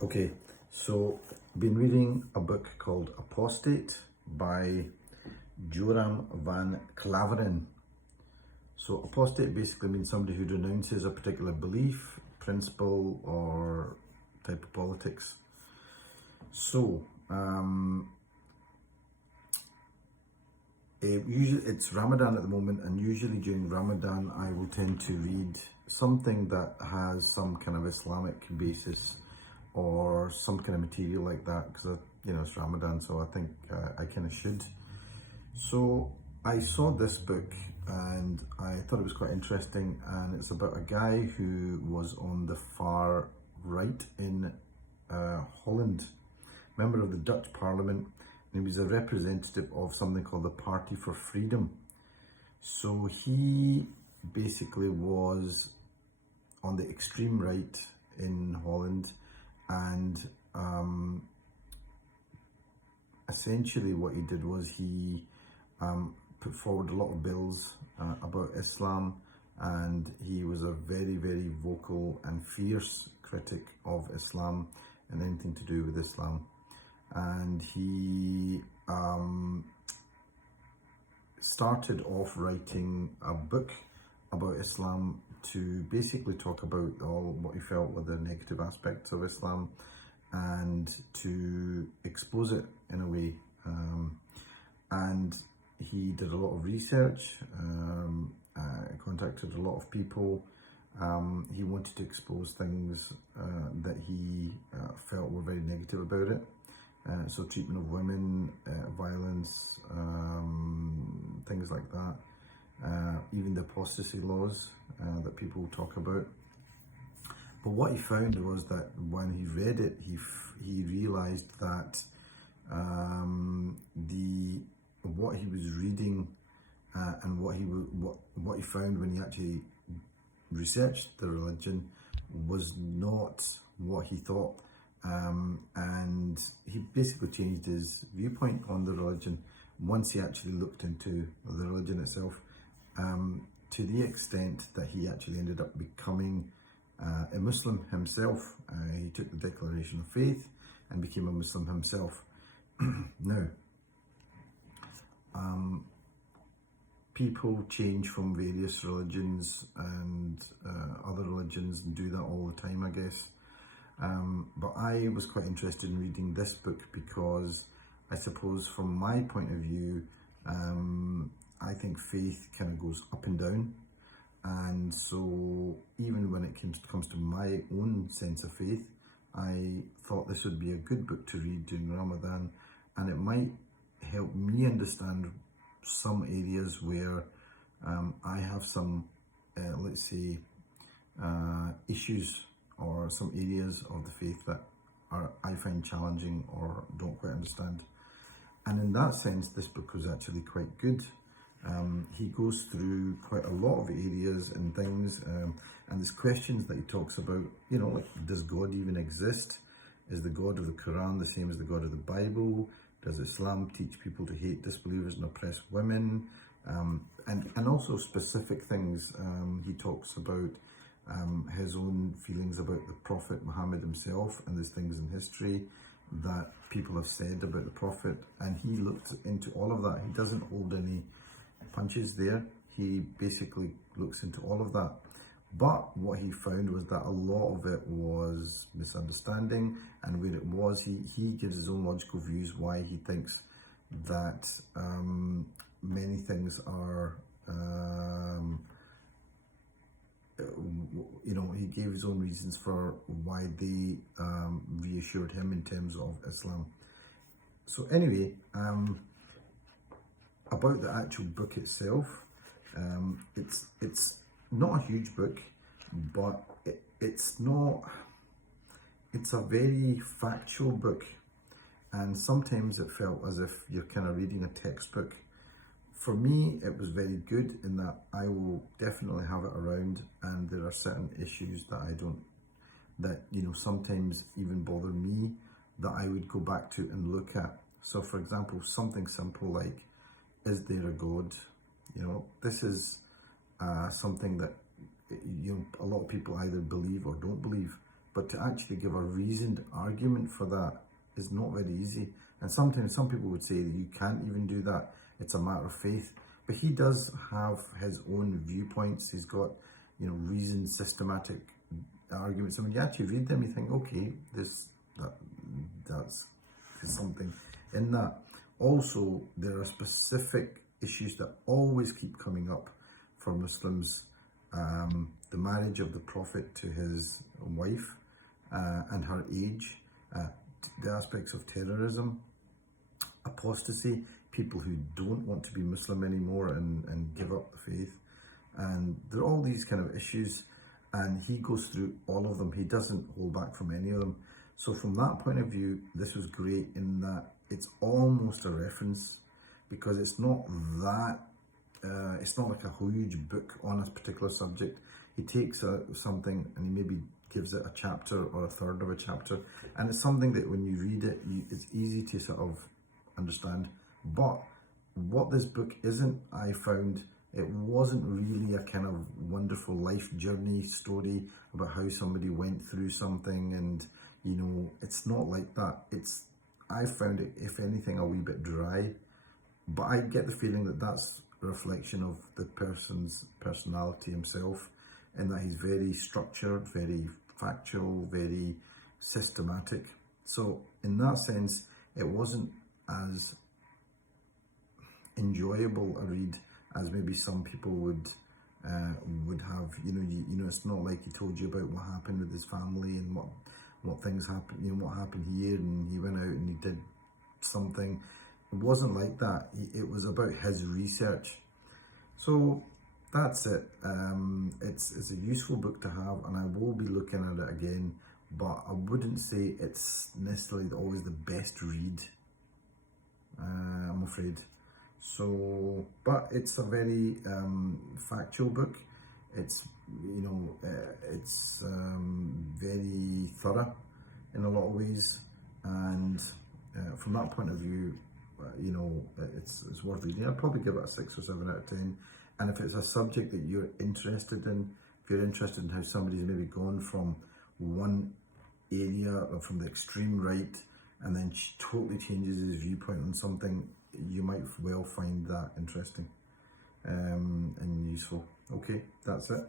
Okay, so been reading a book called Apostate by Joram van Klaveren. So apostate basically means somebody who renounces a particular belief, principle, or type of politics. So usually it's Ramadan at the moment, and usually during Ramadan I will tend to read something that has some kind of Islamic basis or some kind of material like that, because it's Ramadan, so I think I kind of should. So I saw this book and I thought it was quite interesting, and it's about a guy who was on the far right in Holland, member of the Dutch Parliament, and he was a representative of something called the Party for Freedom. So he basically was on the extreme right in Holland, and essentially what he did was he put forward a lot of bills about Islam, and he was a very, very vocal and fierce critic of Islam and anything to do with Islam. And he started off writing a book about Islam to basically talk about all what he felt were the negative aspects of Islam and to expose it in a way. And he did a lot of research, contacted a lot of people. He wanted to expose things that he felt were very negative about it. So treatment of women, violence, things like that. Even the apostasy laws that people talk about. But what he found was that when he read it, he realized that what he was reading and what he found when he actually researched the religion was not what he thought, and he basically changed his viewpoint on the religion once he actually looked into the religion itself, to the extent that he actually ended up becoming a Muslim himself. He took the declaration of faith and became a Muslim himself. Now, people change from various religions and other religions and do that all the time, I guess. But I was quite interested in reading this book because I suppose from my point of view, I think faith kind of goes up and down. And so even when it comes to my own sense of faith, I thought this would be a good book to read during Ramadan, and it might help me understand some areas where I have some, let's say, issues, or some areas of the faith that I find challenging or don't quite understand. And in that sense, this book was actually quite good. He goes through quite a lot of areas and things, and there's questions that he talks about, like, does God even exist? Is the God of the Quran the same as the God of the Bible? Does Islam teach people to hate disbelievers and oppress women? And also specific things. He talks about his own feelings about the Prophet Muhammad himself, and there's things in history that people have said about the Prophet, and he looked into all of that. He doesn't hold any punches there. He basically looks into all of that. But what he found was that a lot of it was misunderstanding, and where it was, he gives his own logical views why he thinks that many things are, he gave his own reasons for why they reassured him in terms of Islam. So anyway, about the actual book itself, it's not a huge book, but it's a very factual book, and sometimes it felt as if you're kind of reading a textbook. For me, it was very good in that I will definitely have it around, and there are certain issues that sometimes even bother me, that I would go back to and look at. So for example, something simple like, is there a God? This is something that a lot of people either believe or don't believe. but to actually give a reasoned argument for that is not very easy. And sometimes some people would say that you can't even do that, it's a matter of faith. But he does have his own viewpoints. He's got, reasoned, systematic arguments. And when you actually read them, you think, okay, that's something in that. Also, there are specific issues that always keep coming up for Muslims. The marriage of the Prophet to his wife and her age, the aspects of terrorism, apostasy, people who don't want to be Muslim anymore and give up the faith. And there are all these kind of issues, and he goes through all of them. He doesn't hold back from any of them. So from that point of view, this was great in that it's almost a reference, because it's not that, it's not like a huge book on a particular subject. He takes something and he maybe gives it a chapter or a third of a chapter, and it's something that when you read it, it's easy to sort of understand. But what this book isn't, I found, it wasn't really a kind of wonderful life journey story about how somebody went through something, and it's not like that. I found it, if anything, a wee bit dry, but I get the feeling that that's a reflection of the person's personality himself, in that he's very structured, very factual, very systematic. So in that sense, it wasn't as enjoyable a read as maybe some people would have. It's not like he told you about what happened with his family and what things happened, what happened here, and he went out and he did something. It wasn't like that. It was about his research. So that's it. It's a useful book to have, and I will be looking at it again, but I wouldn't say it's necessarily always the best read, I'm afraid. So, but it's a very factual book. It's it's very thorough in a lot of ways, and from that point of view, it's worth reading. I'd probably give it a 6 or 7 out of 10. And if it's a subject that you're interested in, if you're interested in how somebody's maybe gone from one area or from the extreme right and then totally changes his viewpoint on something, you might well find that interesting and useful. Okay, that's it.